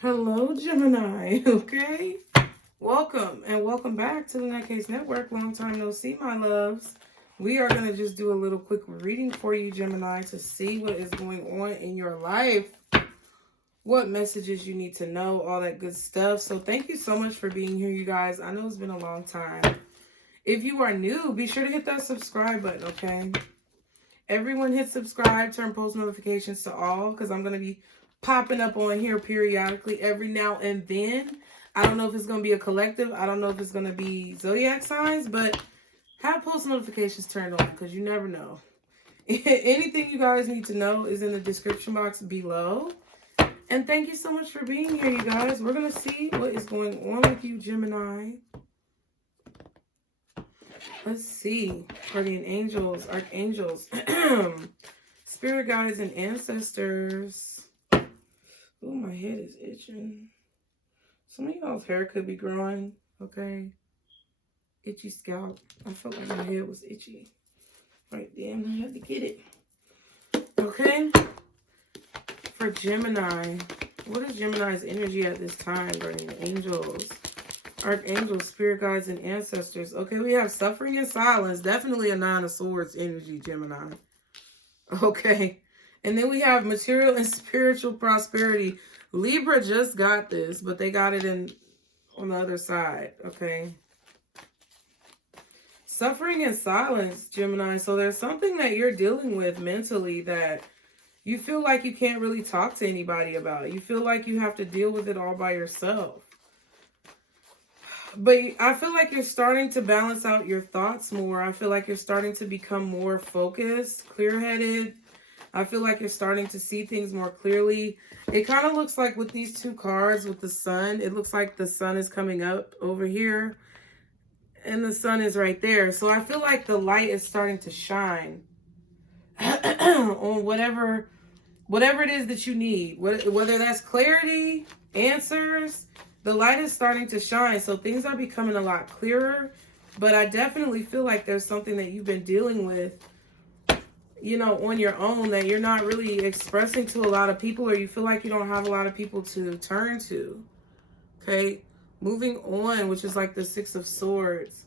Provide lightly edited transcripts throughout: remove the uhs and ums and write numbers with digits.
Hello, Gemini. Okay. Welcome and welcome back to the NutCase Network. Long time no see, my loves. We are going to just do a little quick reading for you, Gemini, to see what is going on in your life, what messages you need to know, all that good stuff. So thank you so much for being here, you guys. I know it's been a long time. If you are new, be sure to hit that subscribe button, okay? Everyone hit subscribe, turn post notifications to all, because I'm going to be popping up on here periodically every now and then. I don't know if it's going to be a collective. I don't know if it's going to be zodiac signs, but have post notifications turned on because you never know. Anything you guys need to know is in the description box below. And thank you so much for being here, you guys. We're going to see what is going on with you, Gemini. Let's see. Guardian angels, archangels, spirit guides, and ancestors. Oh, my head is itching. Some of y'all's hair could be growing, okay? Itchy scalp. I felt like my head was itchy. Right then, I had to get it. Okay? For Gemini, what is Gemini's energy at this time, guardian angels? Archangels, spirit guides, and ancestors. Okay, we have suffering and silence. Definitely a Nine of Swords energy, Gemini. Okay. And then we have material and spiritual prosperity. Libra just got this, but they got it on the other side. Okay. Suffering and silence, Gemini. So there's something that you're dealing with mentally that you feel like you can't really talk to anybody about. You feel like you have to deal with it all by yourself. But I feel like you're starting to balance out your thoughts more. I feel like you're starting to become more focused, clear-headed. I feel like you're starting to see things more clearly. It kind of looks like with these two cards with the sun, it looks like the sun is coming up over here and the sun is right there. So I feel like the light is starting to shine on whatever it is that you need, whether that's clarity, answers. The light is starting to shine, so things are becoming a lot clearer. But I definitely feel like there's something that you've been dealing with, you know, on your own that you're not really expressing to a lot of people, or you feel like you don't have a lot of people to turn to. Okay, moving on, which is like the Six of Swords.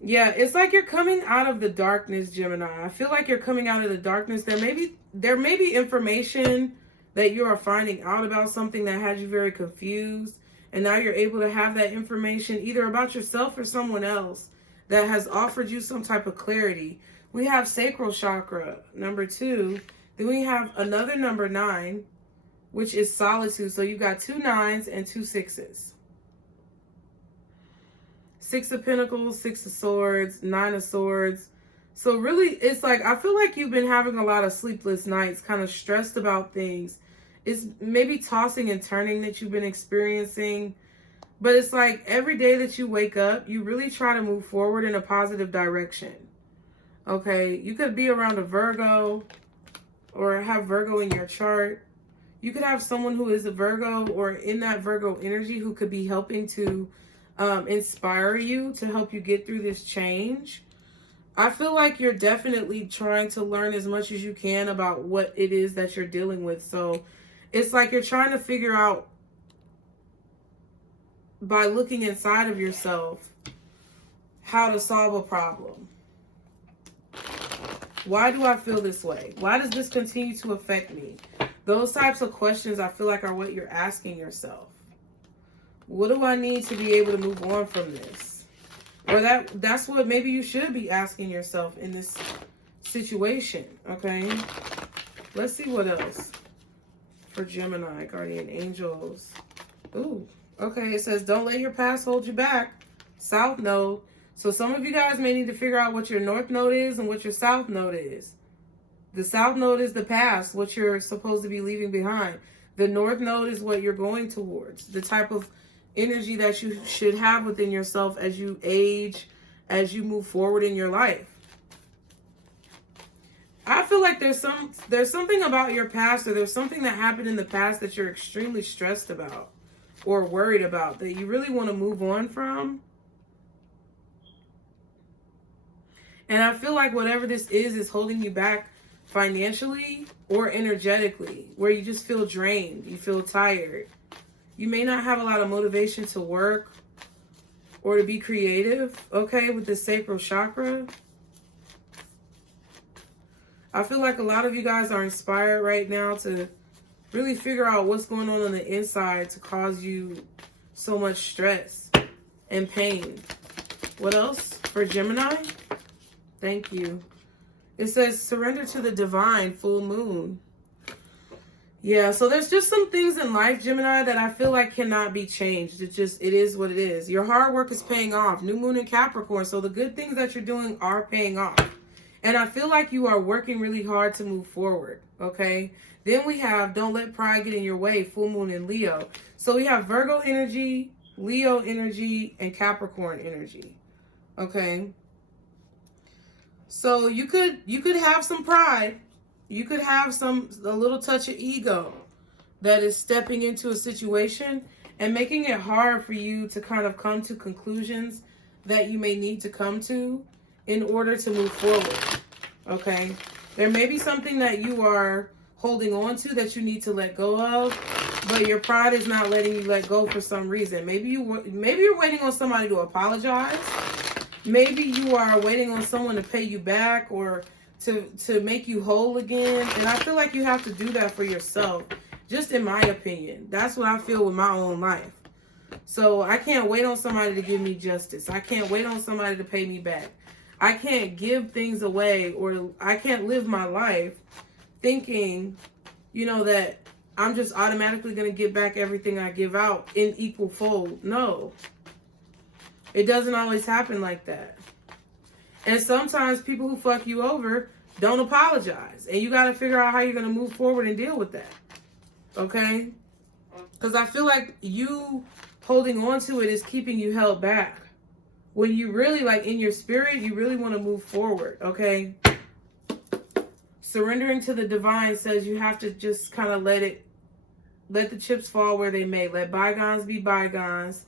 Yeah, it's like you're coming out of the darkness, Gemini. I feel like you're coming out of the darkness. There may be information that you are finding out about something that had you very confused. And now you're able to have that information either about yourself or someone else that has offered you some type of clarity. We have sacral chakra, number 2. Then we have another number 9, which is solitude. So you've got 2 9s and 2 6s. 6 of Pentacles, 6 of Swords, 9 of Swords. So really, it's like, I feel like you've been having a lot of sleepless nights, kind of stressed about things. It's maybe tossing and turning that you've been experiencing. But it's like every day that you wake up, you really try to move forward in a positive direction. Okay, you could be around a Virgo or have Virgo in your chart. You could have someone who is a Virgo or in that Virgo energy who could be helping to inspire you, to help you get through this change. I feel like you're definitely trying to learn as much as you can about what it is that you're dealing with. So it's like you're trying to figure out by looking inside of yourself how to solve a problem. Why do I feel this way? Why does this continue to affect me? Those types of questions I feel like are what you're asking yourself. What do I need to be able to move on from this? Or that's what maybe you should be asking yourself in this situation, okay? Let's see what else for Gemini, guardian angels. Ooh, okay, it says don't let your past hold you back. South node. So some of you guys may need to figure out what your north node is and what your south node is. The south node is the past, what you're supposed to be leaving behind. The north node is what you're going towards, the type of energy that you should have within yourself as you age, as you move forward in your life. I feel like there's something about your past, or there's something that happened in the past that you're extremely stressed about or worried about that you really want to move on from. And I feel like whatever this is holding you back financially or energetically, where you just feel drained, you feel tired. You may not have a lot of motivation to work or to be creative, okay, with the sacral chakra. I feel like a lot of you guys are inspired right now to really figure out what's going on the inside to cause you so much stress and pain. What else for Gemini? Thank you. It says surrender to the divine, full moon. Yeah, so there's just some things in life, Gemini, that I feel like cannot be changed. It is what it is. Your hard work is paying off. New moon in Capricorn. So the good things that you're doing are paying off. And I feel like you are working really hard to move forward, okay? Then we have don't let pride get in your way, full moon in Leo. So we have Virgo energy, Leo energy, and Capricorn energy, okay? So you could have some pride. You could have a little touch of ego that is stepping into a situation and making it hard for you to kind of come to conclusions that you may need to come to in order to move forward, okay? There may be something that you are holding on to that you need to let go of, but your pride is not letting you let go for some reason. Maybe you're waiting on somebody to apologize. Maybe you are waiting on someone to pay you back or to make you whole again. And I feel like you have to do that for yourself, just in my opinion. That's what I feel with my own life. So I can't wait on somebody to give me justice. I can't wait on somebody to pay me back. I can't give things away, or I can't live my life thinking, you know, that I'm just automatically going to give back everything I give out in equal fold. No. It doesn't always happen like that. And sometimes people who fuck you over don't apologize. And you got to figure out how you're going to move forward and deal with that. Okay? Because I feel like you holding on to it is keeping you held back. When you really, like in your spirit, you really want to move forward. Okay? Surrendering to the divine says you have to just kind of let the chips fall where they may. Let bygones be bygones.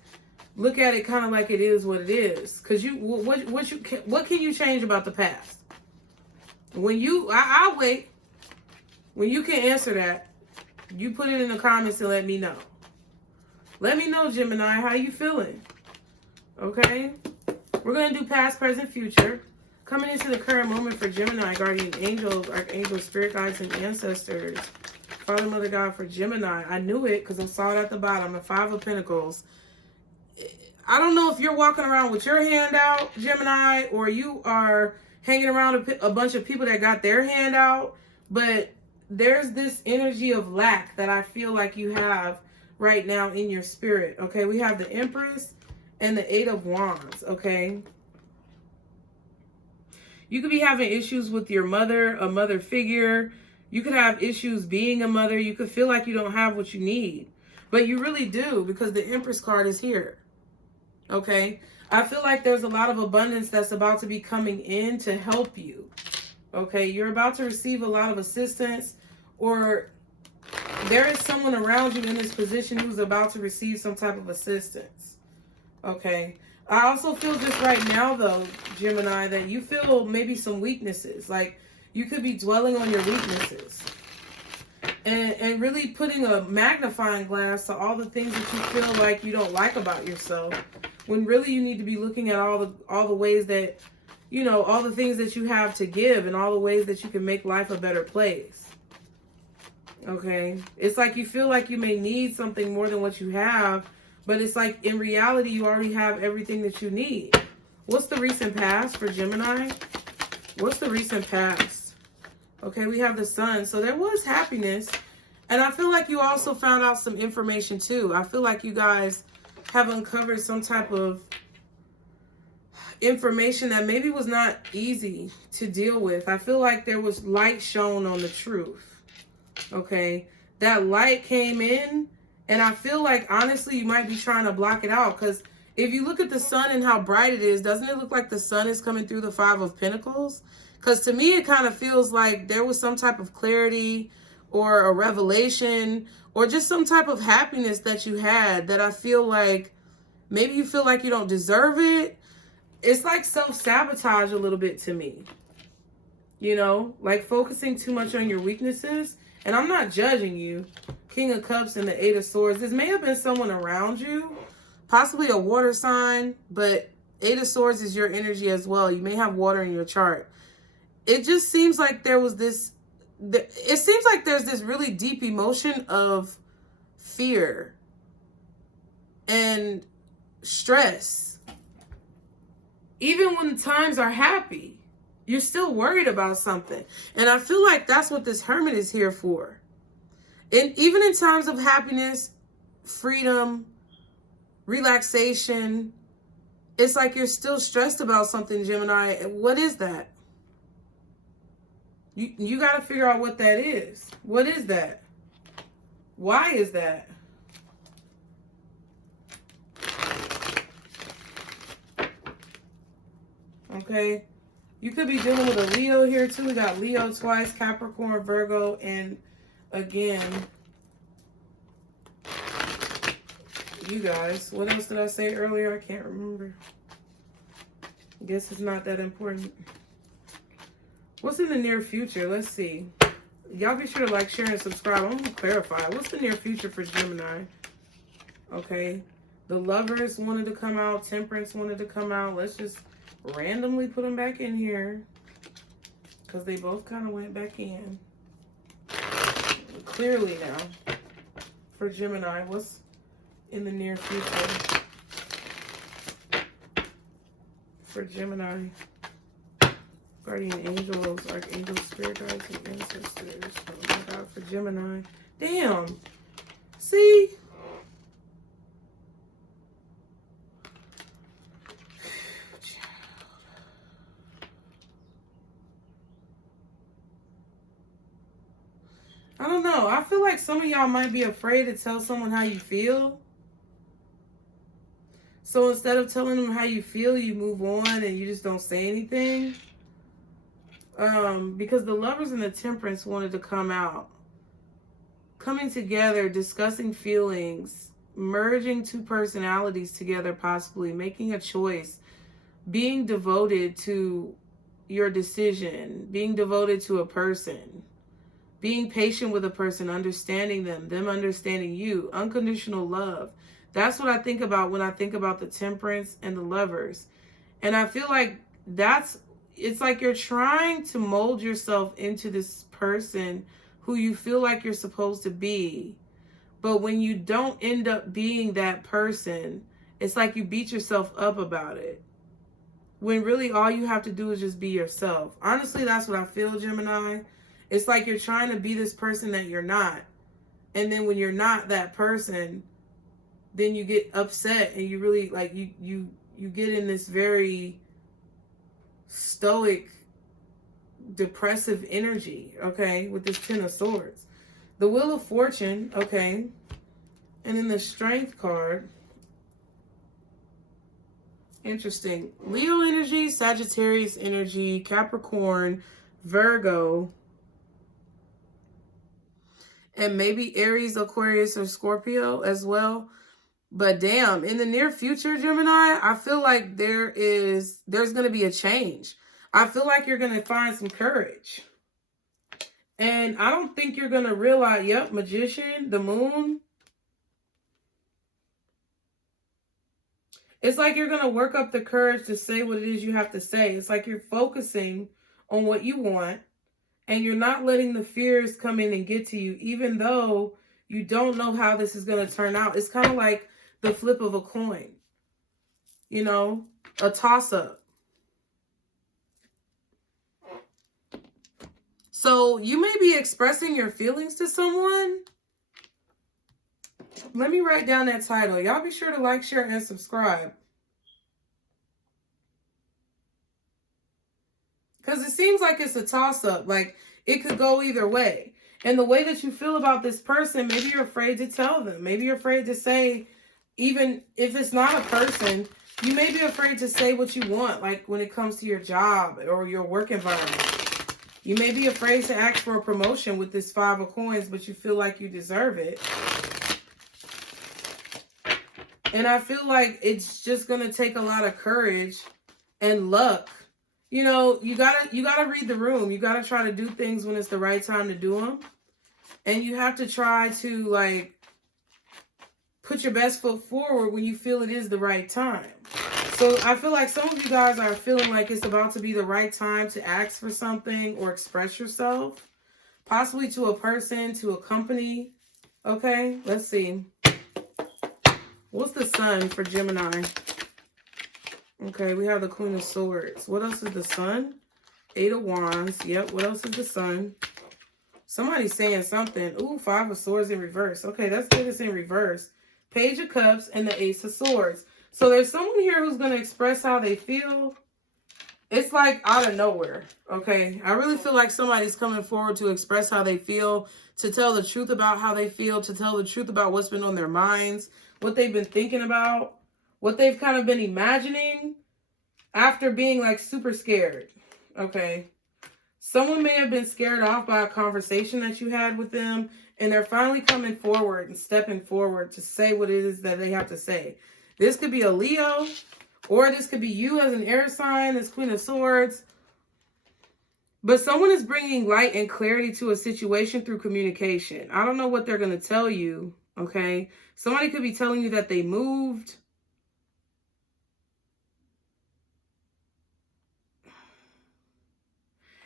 Look at it kind of like it is what it is. Because what can you change about the past? I'll wait. When you can answer that, you put it in the comments and let me know. Let me know, Gemini, how you feeling? Okay? We're going to do past, present, future. Coming into the current moment for Gemini, guardian angels, archangels, spirit guides, and ancestors. Father, Mother, God for Gemini. I knew it because I saw it at the bottom, the Five of Pentacles. I don't know if you're walking around with your hand out, Gemini, or you are hanging around a bunch of people that got their hand out, but there's this energy of lack that I feel like you have right now in your spirit, okay? We have the Empress and the Eight of Wands, okay? You could be having issues with your mother, a mother figure. You could have issues being a mother. You could feel like you don't have what you need, but you really do because the Empress card is here. Okay, I feel like there's a lot of abundance that's about to be coming in to help you. Okay, you're about to receive a lot of assistance, or there is someone around you in this position who's about to receive some type of assistance. Okay, I also feel just right now, though, Gemini, that you feel maybe some weaknesses. Like you could be dwelling on your weaknesses and really putting a magnifying glass to all the things that you feel like you don't like about yourself. When really you need to be looking at all the ways that, you know, all the things that you have to give and all the ways that you can make life a better place. Okay? It's like you feel like you may need something more than what you have, but it's like in reality you already have everything that you need. What's the recent past for Gemini? What's the recent past? Okay, we have the Sun. So there was happiness. And I feel like you also found out some information too. I feel like you guys have uncovered some type of information that maybe was not easy to deal with. I feel like there was light shown on the truth. Okay, that light came in, and I feel like honestly you might be trying to block it out, because if you look at the sun and how bright it is, doesn't it look like the sun is coming through the Five of Pentacles? Because to me it kind of feels like there was some type of clarity or a revelation or just some type of happiness that you had that I feel like maybe you feel like you don't deserve it. It's like self-sabotage a little bit to me. You know, like focusing too much on your weaknesses. And I'm not judging you. King of Cups and the Eight of Swords. This may have been someone around you, possibly a water sign, but Eight of Swords is your energy as well. You may have water in your chart. It just seems like there was this, it seems like there's this really deep emotion of fear and stress. Even when times are happy, you're still worried about something. And I feel like that's what this Hermit is here for. And even in times of happiness, freedom, relaxation, it's like you're still stressed about something, Gemini. What is that? You got to figure out what that is. What is that? Why is that? Okay. You could be dealing with a Leo here too. We got Leo twice, Capricorn, Virgo, and again, you guys. What else did I say earlier? I can't remember. I guess it's not that important. What's in the near future? Let's see. Y'all be sure to like, share, and subscribe. I'm going to clarify. What's the near future for Gemini? Okay. The Lovers wanted to come out. Temperance wanted to come out. Let's just randomly put them back in here. Because they both kind of went back in. Clearly now. For Gemini, what's in the near future? For Gemini. Guardian angels, archangels, spirit guides, and ancestors. Oh my God, for Gemini. Damn. See? I don't know. I feel like some of y'all might be afraid to tell someone how you feel. So instead of telling them how you feel, you move on and you just don't say anything. Because the Lovers and the Temperance wanted to come out. Coming together, discussing feelings, merging two personalities together possibly, making a choice, being devoted to your decision, being devoted to a person, being patient with a person, understanding them understanding you, unconditional love. That's what I think about when I think about the Temperance and the Lovers. And I feel like it's like you're trying to mold yourself into this person who you feel like you're supposed to be. But when you don't end up being that person, it's like you beat yourself up about it. When really all you have to do is just be yourself. Honestly, that's what I feel, Gemini. It's like you're trying to be this person that you're not. And then when you're not that person, then you get upset and you really like you get in this very stoic, depressive energy, okay, with this Ten of Swords. The Wheel of Fortune, okay, and then the Strength card. Interesting. Leo energy, Sagittarius energy, Capricorn, Virgo, and maybe Aries, Aquarius, or Scorpio as well. But damn, in the near future, Gemini, I feel like there's going to be a change. I feel like you're going to find some courage. And I don't think you're going to realize, yep, Magician, the Moon. It's like you're going to work up the courage to say what it is you have to say. It's like you're focusing on what you want. And you're not letting the fears come in and get to you, even though you don't know how this is going to turn out. It's kind of like the flip of a coin, you know, a toss-up. So you may be expressing your feelings to someone. Let me write down that title. Y'all be sure to like, share, and subscribe. Because it seems like it's a toss-up. Like, it could go either way. And the way that you feel about this person, maybe you're afraid to tell them. Maybe you're afraid to say, even if it's not a person, you may be afraid to say what you want, like when it comes to your job or your work environment. You may be afraid to ask for a promotion with this Five of Coins, but you feel like you deserve it. And I feel like it's just going to take a lot of courage and luck. you know, you gotta read the room. You gotta try to do things when it's the right time to do them. And you have to try to, like, put your best foot forward when you feel it is the right time. So I feel like some of you guys are feeling like it's about to be the right time to ask for something or express yourself. Possibly to a person, to a company. Okay, let's see. What's the sun for Gemini? Okay, we have the Queen of Swords. What else is the sun? Eight of Wands. Yep, what else is the sun? Somebody's saying something. Ooh, Five of Swords in reverse. Okay, let's get this in reverse. Page of Cups and the Ace of Swords. So there's someone here who's going to express how they feel. It's like out of nowhere, okay? I really feel like somebody's coming forward to express how they feel, to tell the truth about how they feel, to tell the truth about what's been on their minds, what they've been thinking about, what they've kind of been imagining after being, like, super scared, okay? Someone may have been scared off by a conversation that you had with them, and they're finally coming forward and stepping forward to say what it is that they have to say. This could be a Leo, or this could be you as an air sign, this Queen of Swords. But someone is bringing light and clarity to a situation through communication. I don't know what they're going to tell you, okay? Somebody could be telling you that they moved.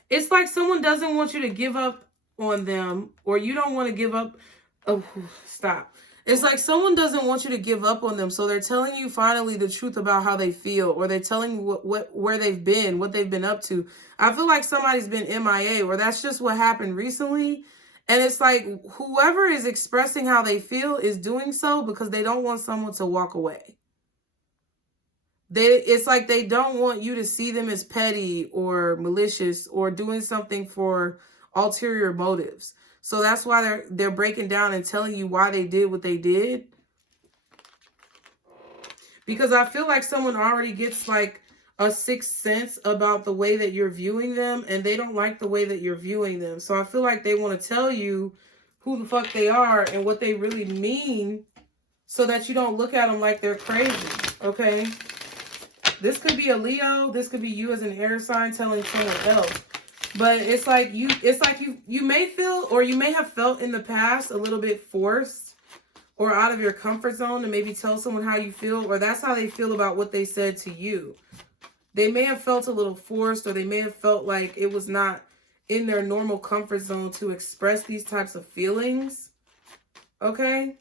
It's like someone doesn't want you to give up on them, or you don't want to give up. Oh, stop. It's like someone doesn't want you to give up on them, so they're telling you finally the truth about how they feel, or they're telling you where they've been, what they've been up to. I feel like somebody's been MIA, or that's just what happened recently. And it's like whoever is expressing how they feel is doing so because they don't want someone to walk away. It's like they don't want you to see them as petty or malicious or doing something for ulterior motives. So that's why they're breaking down and telling you why they did what they did. Because I feel like someone already gets like a sixth sense about the way that you're viewing them, and they don't like the way that you're viewing them. So I feel like they want to tell you who the fuck they are and what they really mean so that you don't look at them like they're crazy, okay? This could be a Leo. This could be you as an air sign telling someone else. But it's like you may feel, or you may have felt in the past a little bit forced or out of your comfort zone to maybe tell someone how you feel, or that's how they feel about what they said to you. They may have felt a little forced, or they may have felt like it was not in their normal comfort zone to express these types of feelings. Okay?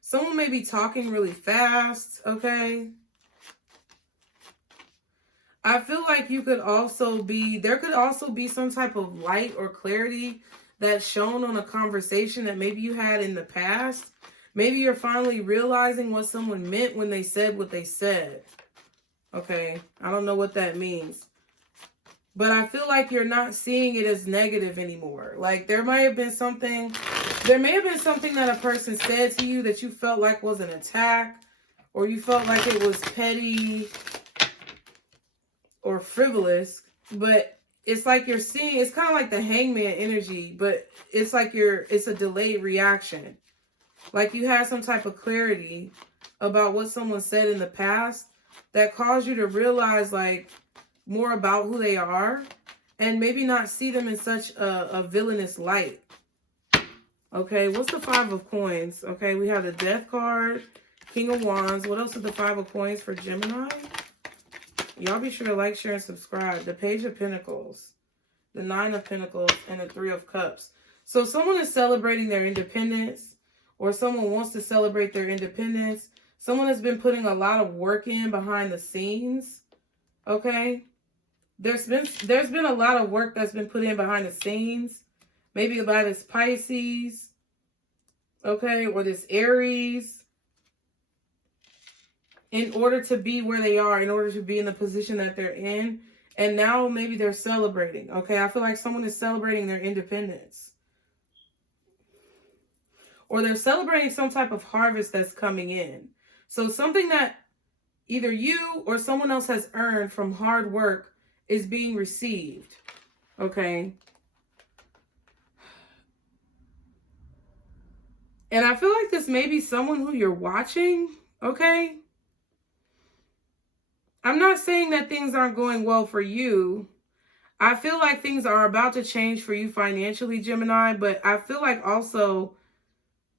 Someone may be talking really fast, okay? I feel like there could also be some type of light or clarity that's shown on a conversation that maybe you had in the past. Maybe you're finally realizing what someone meant when they said what they said. Okay, I don't know what that means. But I feel like you're not seeing it as negative anymore. Like there may have been something that a person said to you that you felt like was an attack, or you felt like it was petty or frivolous, but it's like you're seeing, it's kind of like the Hangman energy, but it's like it's a delayed reaction. Like you had some type of clarity about what someone said in the past that caused you to realize like more about who they are and maybe not see them in such a villainous light. Okay, what's the Five of Coins? Okay, we have the Death card, King of Wands. What else is the Five of Coins for Gemini? Y'all be sure to like, share, and subscribe. The Page of Pentacles, the Nine of Pentacles, and the Three of Cups. So someone is celebrating their independence, or someone wants to celebrate their independence. Someone has been putting a lot of work in behind the scenes. Okay? There's been a lot of work that's been put in behind the scenes. Maybe by this Pisces. Okay? Or this Aries. In order to be where they are, in order to be in the position that they're in. And now maybe they're celebrating. Okay, I feel like someone is celebrating their independence. Or they're celebrating some type of harvest that's coming in. So something that either you or someone else has earned from hard work is being received. Okay. And I feel like this may be someone who you're watching. Okay? I'm not saying that things aren't going well for you. I feel like things are about to change for you financially, Gemini, but I feel like also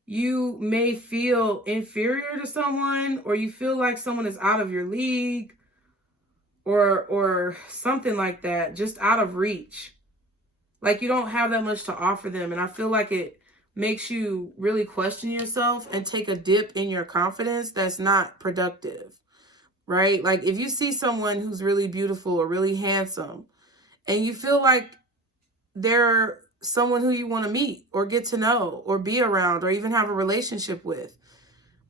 you may feel inferior to someone, or you feel like someone is out of your league, or something like that, just out of reach. Like you don't have that much to offer them. And I feel like it makes you really question yourself and take a dip in your confidence that's not productive, right? Like if you see someone who's really beautiful or really handsome and you feel like they're someone who you want to meet or get to know or be around or even have a relationship with,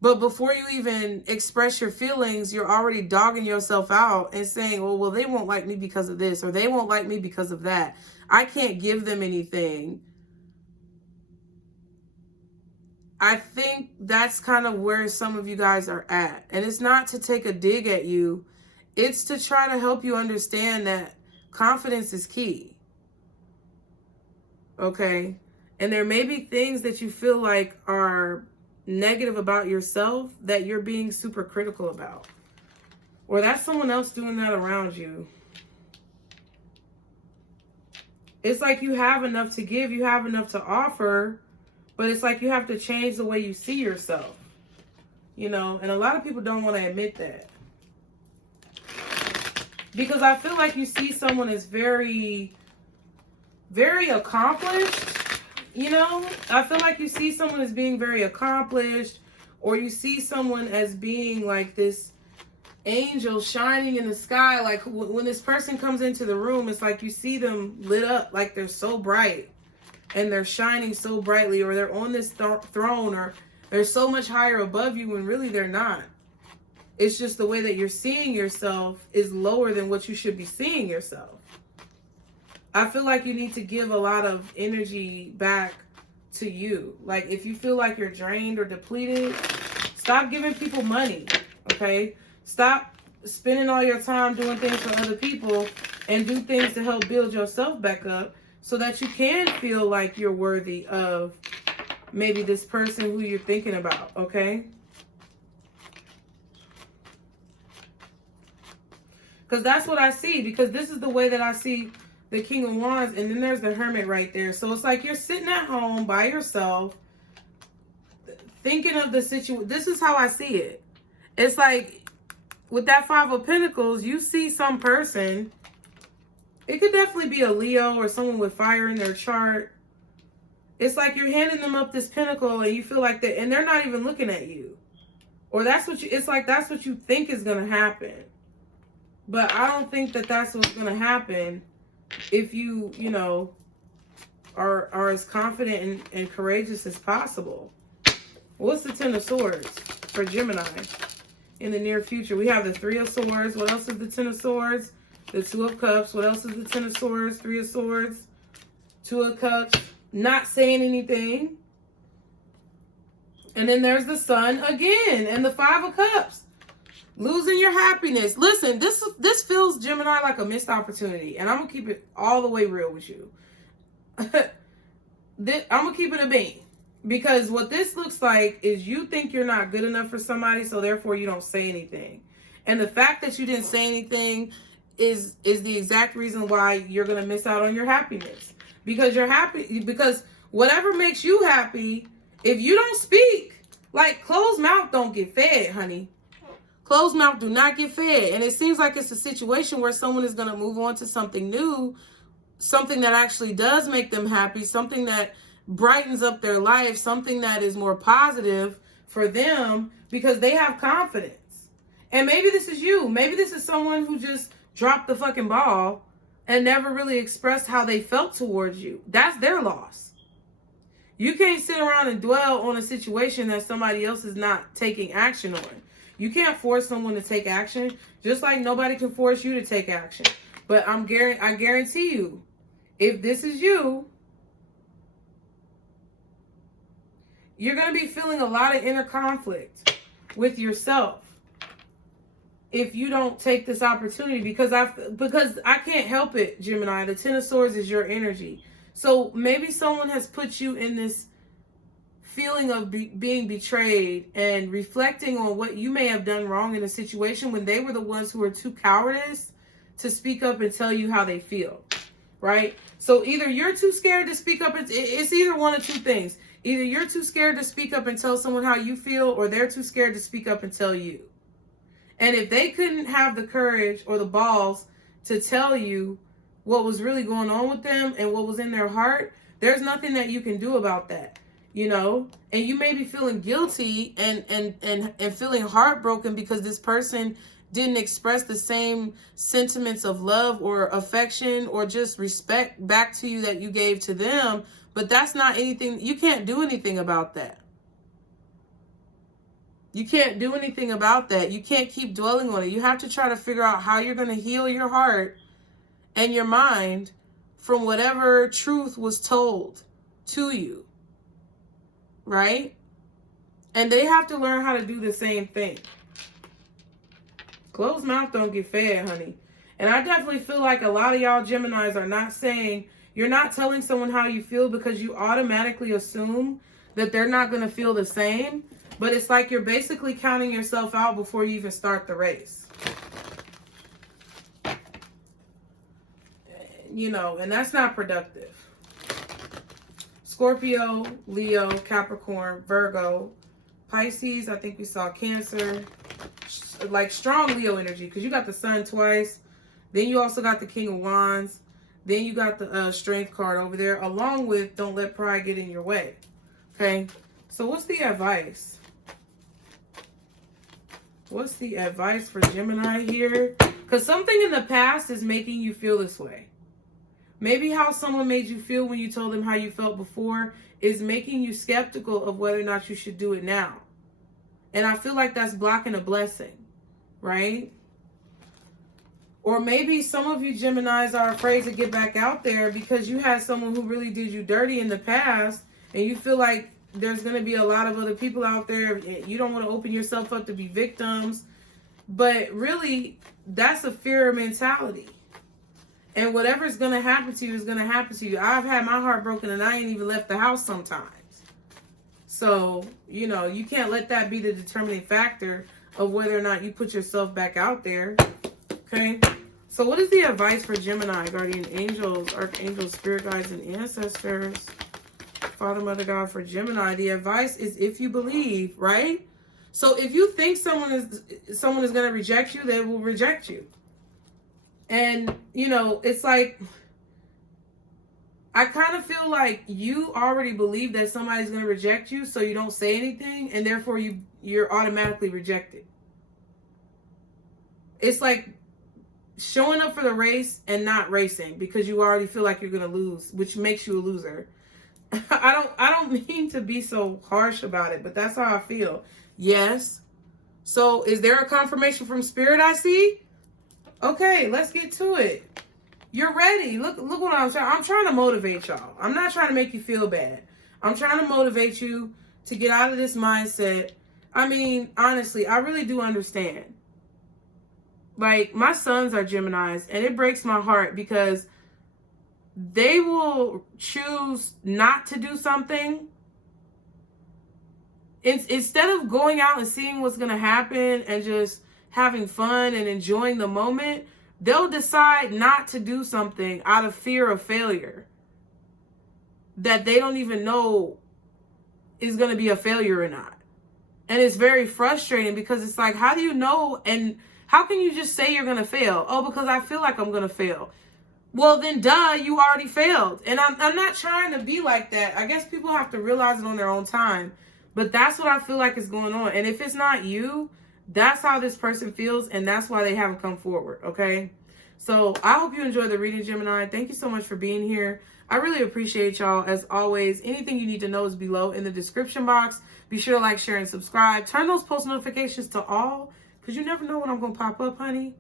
but before you even express your feelings, you're already dogging yourself out and saying, oh, well, they won't like me because of this, or they won't like me because of that. I can't give them anything. I think that's kind of where some of you guys are at. And it's not to take a dig at you. It's to try to help you understand that confidence is key. Okay? And there may be things that you feel like are negative about yourself that you're being super critical about. Or that's someone else doing that around you. It's like you have enough to give, you have enough to offer, but it's like you have to change the way you see yourself. You know, and a lot of people don't want to admit that. Because I feel like you see someone as very, very accomplished. You know, I feel like you see someone as being very accomplished, or you see someone as being like this angel shining in the sky. Like when this person comes into the room, it's like you see them lit up, like they're so bright and they're shining so brightly, or they're on this throne, or they're so much higher above you when really they're not. It's just the way that you're seeing yourself is lower than what you should be seeing yourself. I feel like you need to give a lot of energy back to you. Like if you feel like you're drained or depleted, stop giving people money, okay? Stop spending all your time doing things for other people and do things to help build yourself back up so that you can feel like you're worthy of maybe this person who you're thinking about, okay? Because that's what I see, because this is the way that I see the King of Wands, and then there's the Hermit right there. So it's like you're sitting at home by yourself thinking of the situation. This is how I see it. It's like with that Five of Pentacles, you see some person. It could definitely be a Leo or someone with fire in their chart. It's like you're handing them up this pentacle and you feel like that, and they're not even looking at you. Or that's what you, it's like that's what you think is going to happen. But I don't think that that's what's going to happen if you know, are as confident and courageous as possible. What's the Ten of Swords for Gemini in the near future? We have the Three of Swords. What else is the Ten of Swords? The Two of Cups. What else is the Ten of Swords? Three of Swords. Two of Cups. Not saying anything. And then there's the Sun again. And the Five of Cups. Losing your happiness. Listen, this feels, Gemini, like a missed opportunity. And I'm going to keep it all the way real with you. I'm going to keep it a bean. Because what this looks like is you think you're not good enough for somebody, so therefore you don't say anything. And the fact that you didn't say anything is the exact reason why you're going to miss out on your happiness. Because you're happy, because whatever makes you happy, if you don't speak, like closed mouth don't get fed, honey. Closed mouth do not get fed. And it seems like it's a situation where someone is going to move on to something new, something that actually does make them happy, something that brightens up their life, something that is more positive for them because they have confidence. And maybe this is you. Maybe this is someone who just dropped the fucking ball and never really expressed how they felt towards you. That's their loss. You can't sit around and dwell on a situation that somebody else is not taking action on. You can't force someone to take action, just like nobody can force you to take action. But I guarantee you, if this is you, you're going to be feeling a lot of inner conflict with yourself if you don't take this opportunity, because I can't help it, Gemini. The Ten of Swords is your energy. So maybe someone has put you in this feeling of being betrayed and reflecting on what you may have done wrong in a situation when they were the ones who were too cowardice to speak up and tell you how they feel, right? So either you're too scared to speak up. It's either one of two things. Either you're too scared to speak up and tell someone how you feel, or they're too scared to speak up and tell you. And if they couldn't have the courage or the balls to tell you what was really going on with them and what was in their heart, there's nothing that you can do about that, you know? And you may be feeling guilty and feeling heartbroken because this person didn't express the same sentiments of love or affection or just respect back to you that you gave to them. But that's not anything, you can't do anything about that. You can't do anything about that. You can't keep dwelling on it. You have to try to figure out how you're going to heal your heart and your mind from whatever truth was told to you, right? And they have to learn how to do the same thing. Closed mouth don't get fed, honey. And I definitely feel like a lot of y'all Geminis are not saying, you're not telling someone how you feel because you automatically assume that they're not going to feel the same. But it's like you're basically counting yourself out before you even start the race. You know, and that's not productive. Scorpio, Leo, Capricorn, Virgo, Pisces, I think we saw Cancer. Like strong Leo energy, because you got the Sun twice. Then you also got the King of Wands. Then you got the Strength card over there, along with Don't Let Pride Get in Your Way. Okay, so what's the advice? What's the advice for Gemini here? Because something in the past is making you feel this way. Maybe how someone made you feel when you told them how you felt before is making you skeptical of whether or not you should do it now. And I feel like that's blocking a blessing, right? Or maybe some of you Geminis are afraid to get back out there because you had someone who really did you dirty in the past, and you feel like there's going to be a lot of other people out there. You don't want to open yourself up to be victims. But really, that's a fear mentality. And whatever's going to happen to you is going to happen to you. I've had my heart broken and I ain't even left the house sometimes. So, you know, you can't let that be the determining factor of whether or not you put yourself back out there. Okay? So what is the advice for Gemini, guardian angels, archangels, spirit guides, and ancestors? Father, Mother, God for Gemini. The advice is if you believe, right? So if you think someone is going to reject you, they will reject you. And, you know, it's like, I kind of feel like you already believe that somebody's going to reject you, so you don't say anything, and therefore you're automatically rejected. It's like showing up for the race and not racing because you already feel like you're going to lose, which makes you a loser. I don't mean to be so harsh about it, but that's how I feel. Yes. So is there a confirmation from Spirit I see? Okay, let's get to it. You're ready. Look what I'm trying to motivate y'all. I'm not trying to make you feel bad. I'm trying to motivate you to get out of this mindset. I mean, honestly, I really do understand. Like, my sons are Geminis, and it breaks my heart because they will choose not to do something. Instead of going out and seeing what's going to happen and just having fun and enjoying the moment, they'll decide not to do something out of fear of failure that they don't even know is going to be a failure or not. And it's very frustrating because it's like, how do you know? And how can you just say you're going to fail? Oh, because I feel like I'm going to fail. Well, then, duh, you already failed. And I'm not trying to be like that. I guess people have to realize it on their own time. But that's what I feel like is going on. And if it's not you, that's how this person feels. And that's why they haven't come forward, okay? So I hope you enjoyed the reading, Gemini. Thank you so much for being here. I really appreciate y'all. As always, anything you need to know is below in the description box. Be sure to like, share, and subscribe. Turn those post notifications to all, because you never know when I'm going to pop up, honey.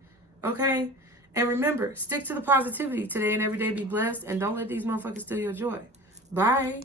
Okay? And remember, stick to the positivity today and every day. Be blessed. And don't let these motherfuckers steal your joy. Bye.